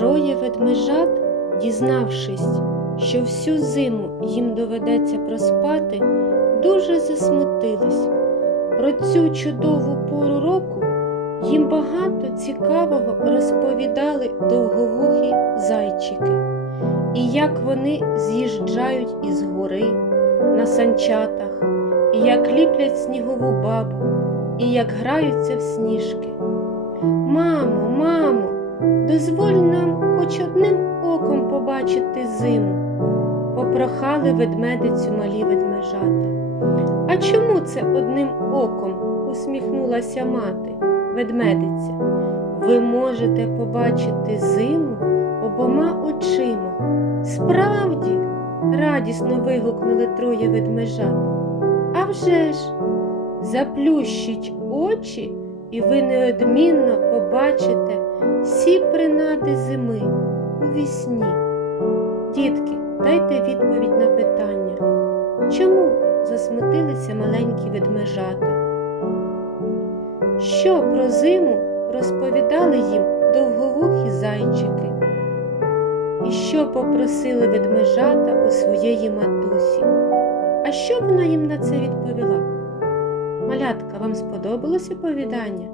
Троє ведмежат, дізнавшись, що всю зиму їм доведеться проспати, дуже засмутились. Про цю чудову пору року їм багато цікавого розповідали довговухі зайчики, і як вони з'їжджають із гори на санчатах, і як ліплять снігову бабу, і як граються в сніжки. Мамо, мамо, дозволь нам хоч одним оком побачити зиму, попрохали ведмедицю малі ведмежата. А чому це одним оком? усміхнулася мати, ведмедиця. Ви можете побачити зиму обома очима. Справді, радісно вигукнули троє ведмежат. А вже ж, заплющіть очі, і ви неодмінно побачите всі принади зими у вісні. Дітки, дайте відповідь на питання. Чому засмутилися маленькі ведмежата? Що про зиму розповідали їм довговухі зайчики? І що попросили ведмежата у своєї матусі? А що вона їм на це відповіла? Малятка, вам сподобалось оповідання?